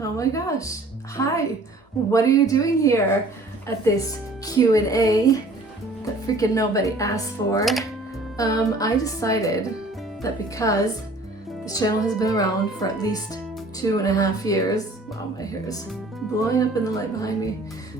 Oh my gosh. Hi. What are you doing here at this Q&A that freaking nobody asked for? I decided that because this channel has been around for at least 2.5 years, wow, my hair is blowing up in the light behind me,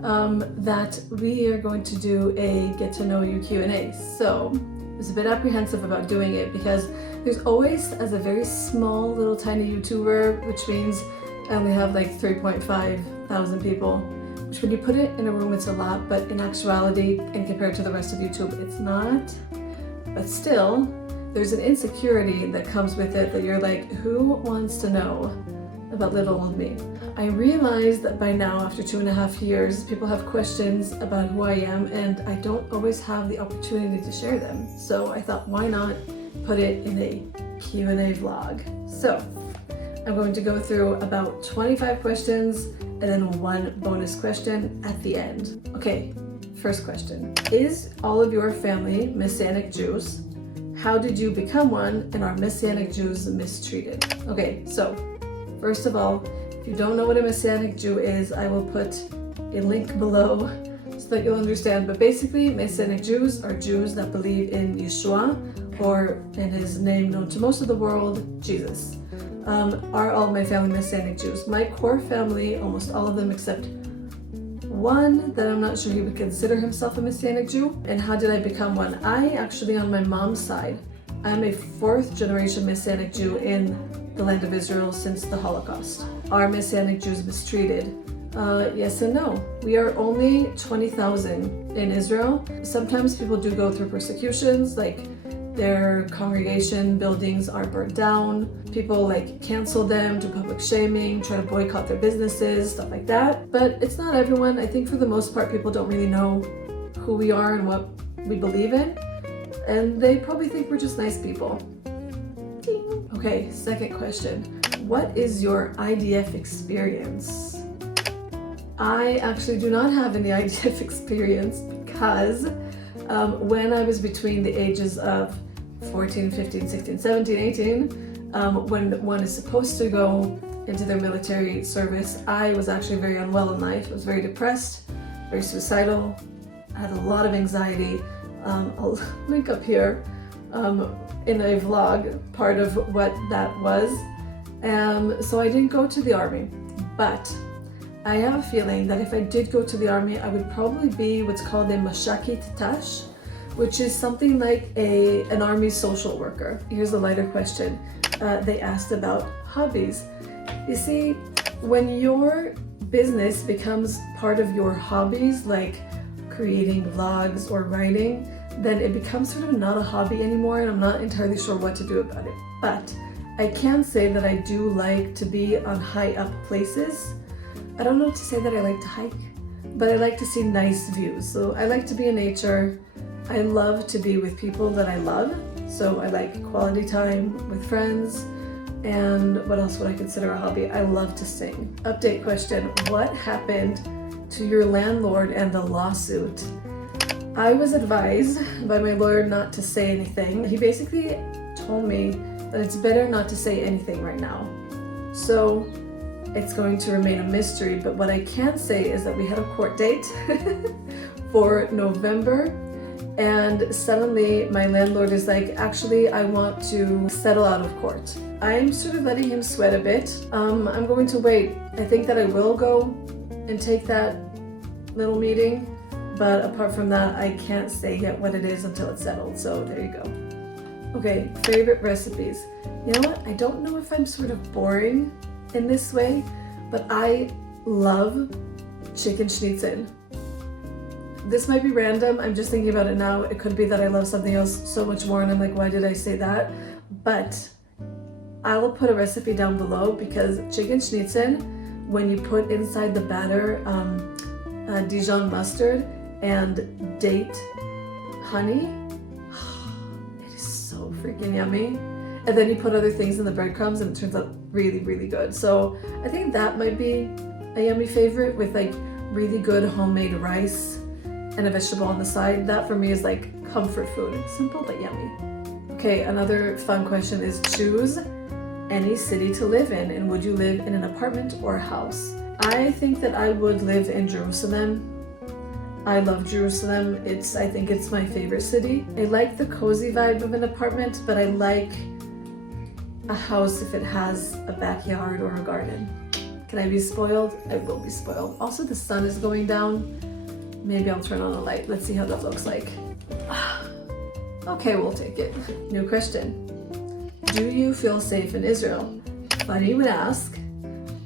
that we are going to do a get to know you Q&A. So I was a bit apprehensive about doing it because there's always, as a very small little tiny YouTuber, which means I only have like 3.5 thousand people, which when you put it in a room it's a lot, but in actuality and compared to the rest of YouTube it's not. But still, there's an insecurity that comes with it that you're like, who wants to know about little old me? I realized that by now, after 2.5 years, people have questions about who I am and I don't always have the opportunity to share them. So I thought, why not put it in a Q&A vlog? So I'm going to go through about 25 questions and then one bonus question at the end. Okay, first question. Is all of your family Messianic Jews? How did you become one, and are Messianic Jews mistreated? Okay, so first of all, if you don't know what a Messianic Jew is, I will put a link below so that you'll understand. But basically, Messianic Jews are Jews that believe in Yeshua, or in his name known to most of the world, Jesus. Are all my family Messianic Jews? My core family, almost all of them except one that I'm not sure he would consider himself a Messianic Jew. And how did I become one? I actually, on my mom's side, I'm a 4th generation Messianic Jew in the land of Israel since the Holocaust. Are Messianic Jews mistreated? Yes and no. We are only 20,000 in Israel. Sometimes people do go through persecutions, like their congregation buildings are burnt down, people like cancel them, do public shaming, try to boycott their businesses, stuff like that. But it's not everyone. I think for the most part people don't really know who we are and what we believe in, and they probably think we're just nice people. Ding. Okay, second question. What is your IDF experience? I actually do not have any IDF experience because when I was between the ages of 14, 15, 16, 17, 18, when one is supposed to go into their military service, I was actually very unwell in life. I was very depressed, very suicidal, I had a lot of anxiety. I'll link up here in a vlog part of what that was. So I didn't go to the army, but I have a feeling that if I did go to the army, I would probably be what's called a mashakit tash, which is something like an army social worker. Here's a lighter question. They asked about hobbies. You see, when your business becomes part of your hobbies, like creating vlogs or writing, then it becomes sort of not a hobby anymore, and I'm not entirely sure what to do about it. But I can say that I do like to be on high up places. I don't know to say that I like to hike, but I like to see nice views. So I like to be in nature. I love to be with people that I love. So I like quality time with friends. And what else would I consider a hobby? I love to sing. Update question. What happened to your landlord and the lawsuit? I was advised by my lawyer not to say anything. He basically told me that it's better not to say anything right now. So it's going to remain a mystery, but what I can say is that we had a court date for November, and suddenly my landlord is like, actually, I want to settle out of court. I'm sort of letting him sweat a bit. I'm going to wait. I think that I will go and take that little meeting, but apart from that, I can't say yet what it is until it's settled, so there you go. Okay, favorite recipes. You know what? I don't know if I'm sort of boring in this way, but I love chicken schnitzel. This might be random, I'm just thinking about it now. It could be that I love something else so much more and I'm like, why did I say that? But I will put a recipe down below, because chicken schnitzel, when you put inside the batter Dijon mustard and date honey, it is so freaking yummy. And then you put other things in the breadcrumbs and it turns out really, really good. So I think that might be a yummy favorite, with like really good homemade rice and a vegetable on the side. That for me is like comfort food. Simple but yummy. Okay, another fun question is choose any city to live in, and would you live in an apartment or a house? I think that I would live in Jerusalem. I love Jerusalem. I think it's my favorite city. I like the cozy vibe of an apartment, but I like a house if it has a backyard or a garden. Can I be spoiled? I will be spoiled. Also, the sun is going down. Maybe I'll turn on a light. Let's see how that looks like. Okay, we'll take it. New question. Do you feel safe in Israel? Funny you would ask.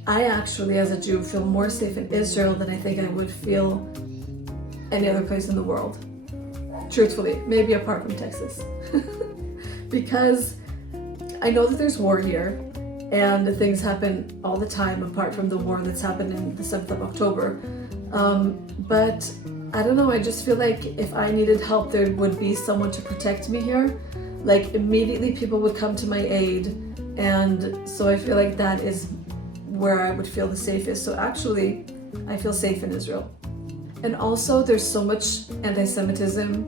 I actually, as a Jew, feel more safe in Israel than I think I would feel any other place in the world. Truthfully, maybe apart from Texas. Because I know that there's war here, and things happen all the time apart from the war that's happened in the 7th of October. But I don't know, I just feel like if I needed help, there would be someone to protect me here. Like immediately people would come to my aid, and so I feel like that is where I would feel the safest. So actually, I feel safe in Israel. And also there's so much anti-Semitism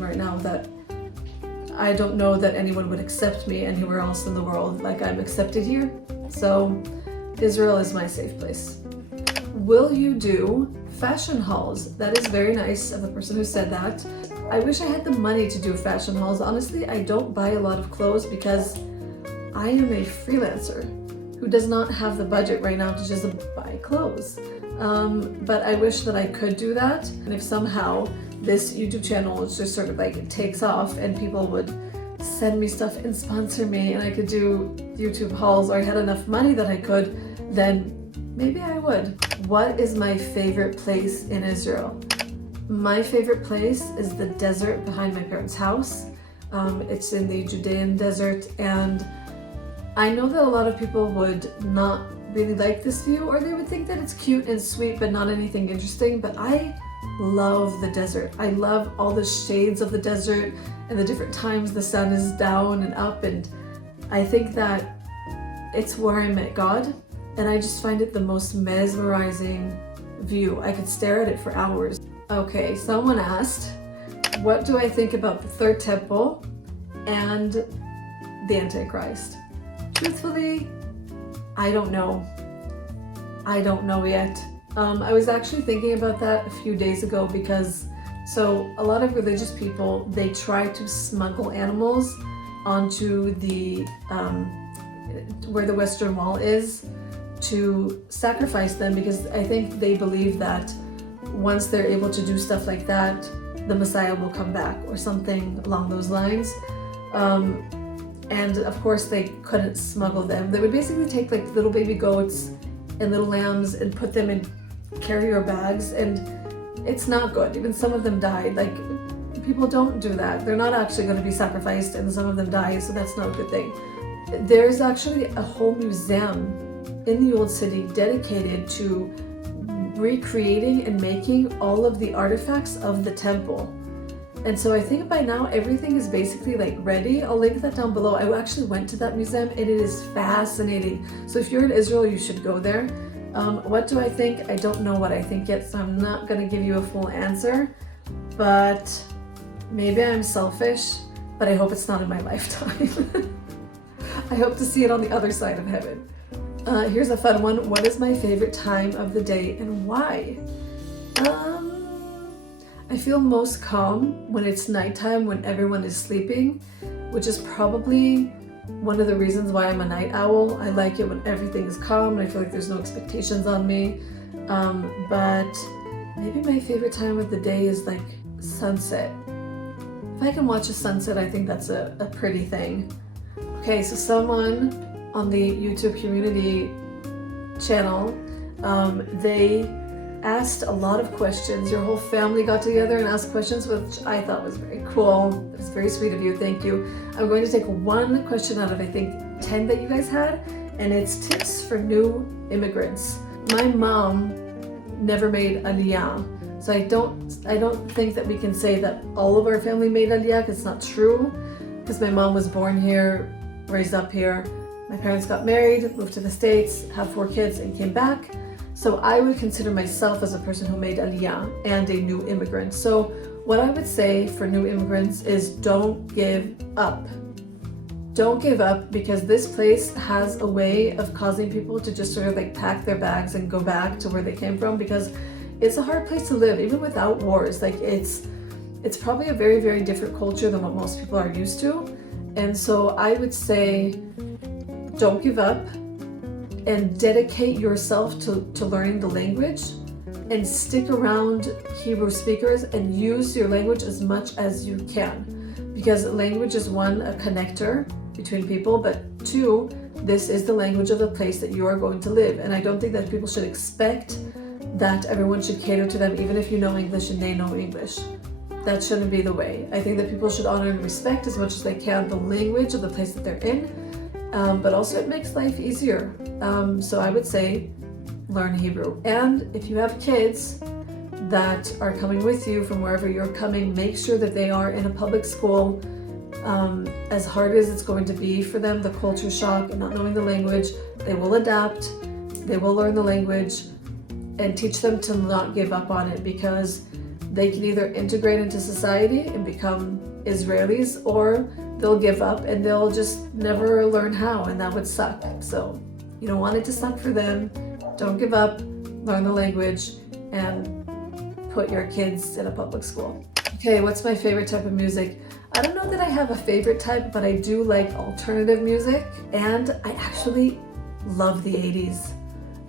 right now that I don't know that anyone would accept me anywhere else in the world like I'm accepted here. So Israel is my safe place. Will you do fashion hauls? That is very nice of the person who said that. I wish I had the money to do fashion hauls. Honestly, I don't buy a lot of clothes because I am a freelancer who does not have the budget right now to just buy clothes. But I wish that I could do that. And if somehow this YouTube channel is just sort of like it takes off and people would send me stuff and sponsor me and I could do YouTube hauls, or I had enough money that I could, then maybe I would. What is my favorite place in Israel? My favorite place is the desert behind my parents' house. It's in the Judean desert, and I know that a lot of people would not really like this view, or they would think that it's cute and sweet but not anything interesting, but I love the desert. I love all the shades of the desert and the different times the sun is down and up, and I think that it's where I met God, and I just find it the most mesmerizing view. I could stare at it for hours. Okay, someone asked, what do I think about the third temple and the Antichrist? Truthfully, I don't know. I don't know yet. I was actually thinking about that a few days ago because so a lot of religious people, they try to smuggle animals onto the where the Western Wall is to sacrifice them, because I think they believe that once they're able to do stuff like that, the Messiah will come back or something along those lines. And of course they couldn't smuggle them. They would basically take like little baby goats and little lambs and put them in carrier bags, and it's not good. Even some of them died. Like, people don't do that. They're not actually going to be sacrificed, and some of them die, so that's not a good thing. There's actually a whole museum in the old city dedicated to recreating and making all of the artifacts of the temple. And so I think by now everything is basically like ready. I'll link that down below. I actually went to that museum and it is fascinating. So if you're in Israel, you should go there. What do I think? I don't know what I think yet, so I'm not going to give you a full answer. But maybe I'm selfish, but I hope it's not in my lifetime. I hope to see it on the other side of heaven. Here's a fun one. What is my favorite time of the day and why? I feel most calm when it's nighttime, when everyone is sleeping, which is probably one of the reasons why I'm a night owl. I like it when everything is calm and I feel like there's no expectations on me. But maybe my favorite time of the day is like sunset. If I can watch a sunset, I think that's a pretty thing. Okay, so someone on the YouTube community channel, they asked a lot of questions. Your whole family got together and asked questions, which I thought was very cool. It was very sweet of you. Thank you. I'm going to take one question out of, I think, 10 that you guys had, and it's tips for new immigrants. My mom never made Aliyah, so I don't think that we can say that all of our family made Aliyah, because it's not true, because my mom was born here, raised up here. My parents got married, moved to the States, have 4 kids, and came back. So I would consider myself as a person who made Aliyah and a new immigrant. So what I would say for new immigrants is don't give up. don't give up, because this place has a way of causing people to just sort of like pack their bags and go back to where they came from, because it's a hard place to live, even without wars. Like it's probably a very, very different culture than what most people are used to. And so I would say, don't give up and dedicate yourself to learning the language, and stick around Hebrew speakers and use your language as much as you can, because language is one, a connector between people, but two, this is the language of the place that you are going to live. And I don't think that people should expect that everyone should cater to them, even if you know English and they know English. That shouldn't be the way. I think that people should honor and respect as much as they can the language of the place that they're in, but also it makes life easier. So I would say, learn Hebrew. And if you have kids that are coming with you from wherever you're coming, make sure that they are in a public school. As hard as it's going to be for them, the culture shock and not knowing the language, they will adapt, they will learn the language, and teach them to not give up on it, because they can either integrate into society and become Israelis, or they'll give up and they'll just never learn how, and that would suck. So you don't want it to suck for them. Don't give up, learn the language, and put your kids in a public school. Okay, what's my favorite type of music? I don't know that I have a favorite type, but I do like alternative music, and I actually love the 80s.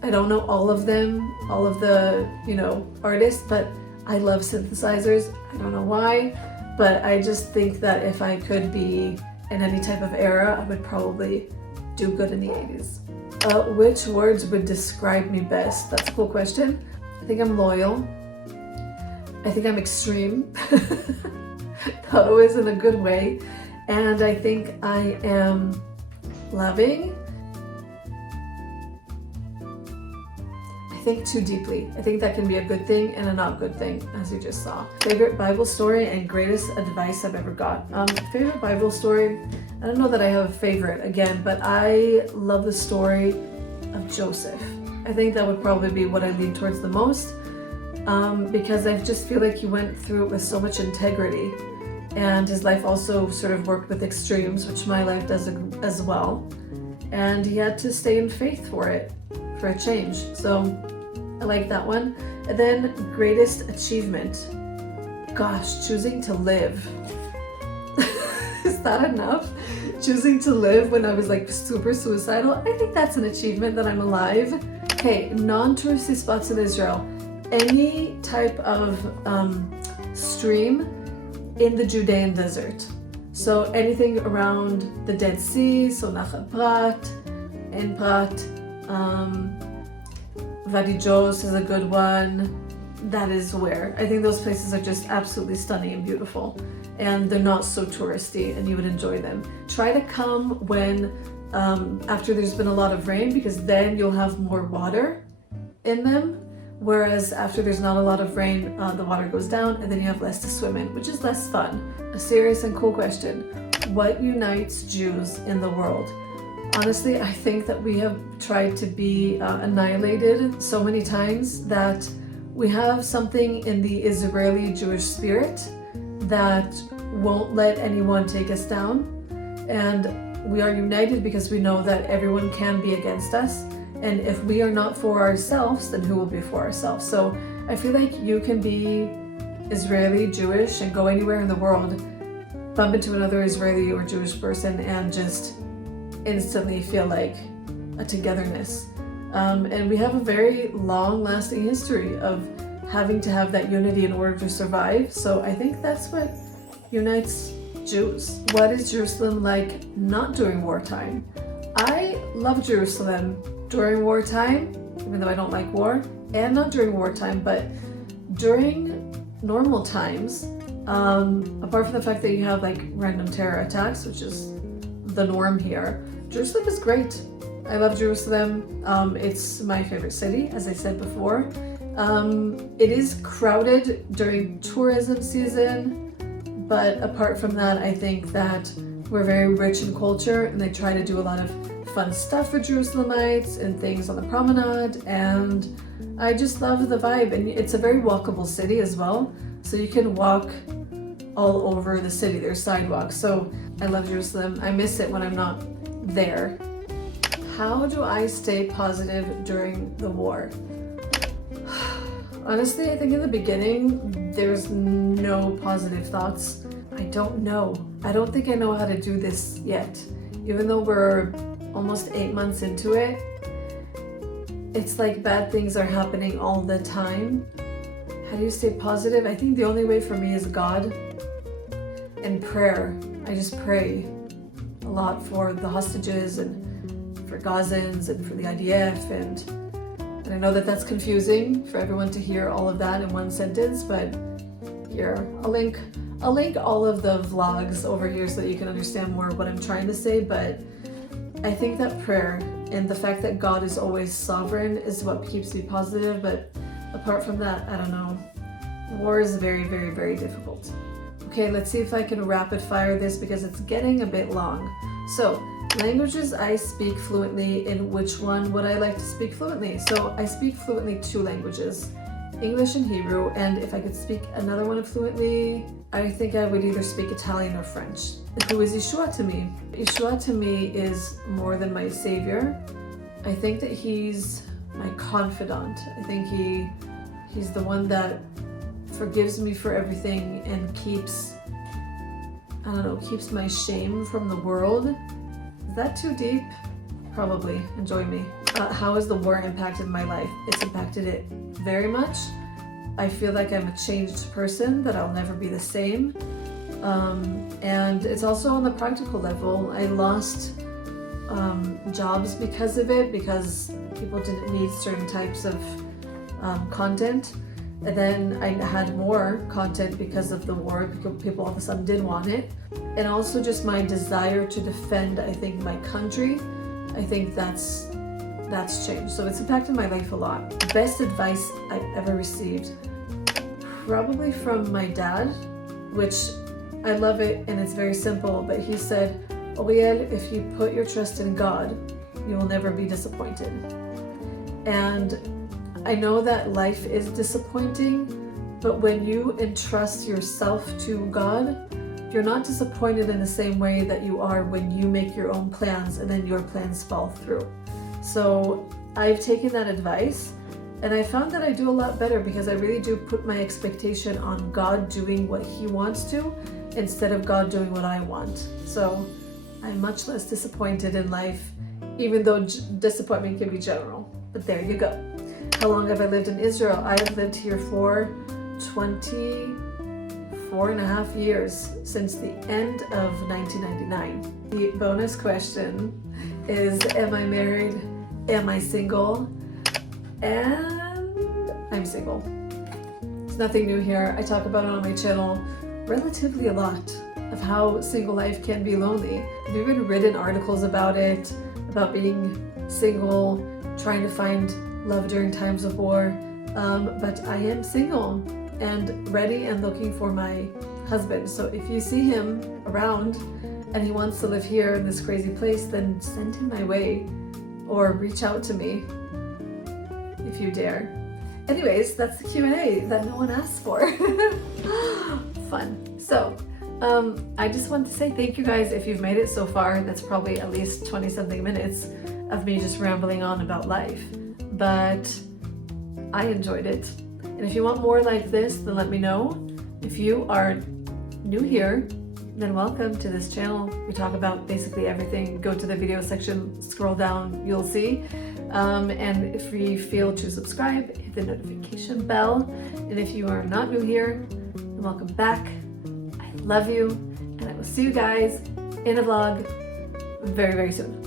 I don't know all of them, all of the, artists, but I love synthesizers. I don't know why, but I just think that if I could be in any type of era, I would probably do good in the 80s. Which words would describe me best? That's a cool question. I think I'm loyal. I think I'm extreme, not always in a good way. And I think I am loving. I think too deeply. I think that can be a good thing and a not good thing, as you just saw. Favorite Bible story and greatest advice I've ever got. Favorite Bible story, I don't know that I have a favorite again, but I love the story of Joseph. I think that would probably be what I lean towards the most, because I just feel like he went through it with so much integrity, and his life also sort of worked with extremes, which my life does as well, and he had to stay in faith for a change. So I like that one. And then greatest achievement, gosh, choosing to live. Is that enough? Choosing to live when I was like super suicidal, I think that's an achievement that I'm alive. Okay, non-touristy spots in Israel. Any type of stream in the Judean desert. So anything around the Dead Sea, so Nachal Prat, En Prat, Vadi Jos is a good one. That is where I think those places are just absolutely stunning and beautiful, and they're not so touristy, and you would enjoy them. Try to come when after there's been a lot of rain, because then you'll have more water in them, whereas after there's not a lot of rain, the water goes down and then you have less to swim in, which is less fun. A serious and cool question: what unites Jews in the world? Honestly, I think that we have tried to be annihilated so many times that we have something in the Israeli Jewish spirit that won't let anyone take us down. And we are united because we know that everyone can be against us. And if we are not for ourselves, then who will be for ourselves? So I feel like you can be Israeli, Jewish, and go anywhere in the world, bump into another Israeli or Jewish person, and just instantly feel like a togetherness. And we have a very long-lasting history of having to have that unity in order to survive. So I think that's what unites Jews. What is Jerusalem like not during wartime? I love Jerusalem during wartime, even though I don't like war, and not during wartime, but during normal times, apart from the fact that you have like random terror attacks, which is the norm here, Jerusalem is great. I love Jerusalem. It's my favorite city, as I said before. It is crowded during tourism season, but apart from that, I think that we're very rich in culture, and they try to do a lot of fun stuff for Jerusalemites and things on the promenade, and I just love the vibe. And it's a very walkable city as well, so you can walk all over the city. There's sidewalks, so I love Jerusalem. I miss it when I'm not there. How do I stay positive during the war? Honestly, I think in the beginning, there's no positive thoughts. I don't know. I don't think I know how to do this yet. Even though we're almost 8 months into it, it's like bad things are happening all the time. How do you stay positive? I think the only way for me is God and prayer. I just pray a lot for the hostages and for Gazans and for the IDF, and I know that that's confusing for everyone to hear all of that in one sentence, but here, I'll link all of the vlogs over here so that you can understand more what I'm trying to say. But I think that prayer and the fact that God is always sovereign is what keeps me positive. But apart from that, I don't know. War is very, very, very difficult. Okay, let's see if I can rapid fire this because it's getting a bit long. So, languages I speak fluently. In which one would I like to speak fluently? So I speak fluently 2 languages, English and Hebrew, and if I could speak another one fluently, I think I would either speak Italian or French. Who is Yeshua to me? Yeshua to me is more than my savior. I think that he's my confidant. I think he's the one that forgives me for everything and keeps my shame from the world. Is that too deep? Probably. Enjoy me. How has the war impacted my life? It's impacted it very much. I feel like I'm a changed person, that I'll never be the same. And it's also on the practical level. I lost jobs because of it, because people didn't need certain types of content. And then I had more content because of the war, because people all of a sudden did want it. And also just my desire to defend, I think, my country. I think that's changed. So it's impacted my life a lot. Best advice I've ever received, probably from my dad, which I love it and it's very simple, but he said, Oriel, if you put your trust in God, you will never be disappointed. And I know that life is disappointing, but when you entrust yourself to God, you're not disappointed in the same way that you are when you make your own plans and then your plans fall through. So I've taken that advice and I found that I do a lot better because I really do put my expectation on God doing what he wants to instead of God doing what I want. So I'm much less disappointed in life, even though disappointment can be general. But there you go. How long have I lived in Israel? I have lived here for 24.5 years, since the end of 1999. The bonus question is, am I married? Am I single? And I'm single. There's nothing new here. I talk about it on my channel relatively a lot, of how single life can be lonely. I've even written articles about it, about being single, trying to find love during times of war. But I am single and ready and looking for my husband. So if you see him around and he wants to live here in this crazy place, then send him my way or reach out to me if you dare. Anyways, that's the Q&A that no one asked for. Fun. So I just want to say thank you guys if you've made it so far. That's probably at least 20 something minutes of me just rambling on about life, but I enjoyed it. And if you want more like this, then let me know. If you are new here, then welcome to this channel. We talk about basically everything. Go to the video section, scroll down, you'll see. And if you feel to subscribe, hit the notification bell. And if you are not new here, then welcome back. I love you, and I will see you guys in a vlog very, very soon.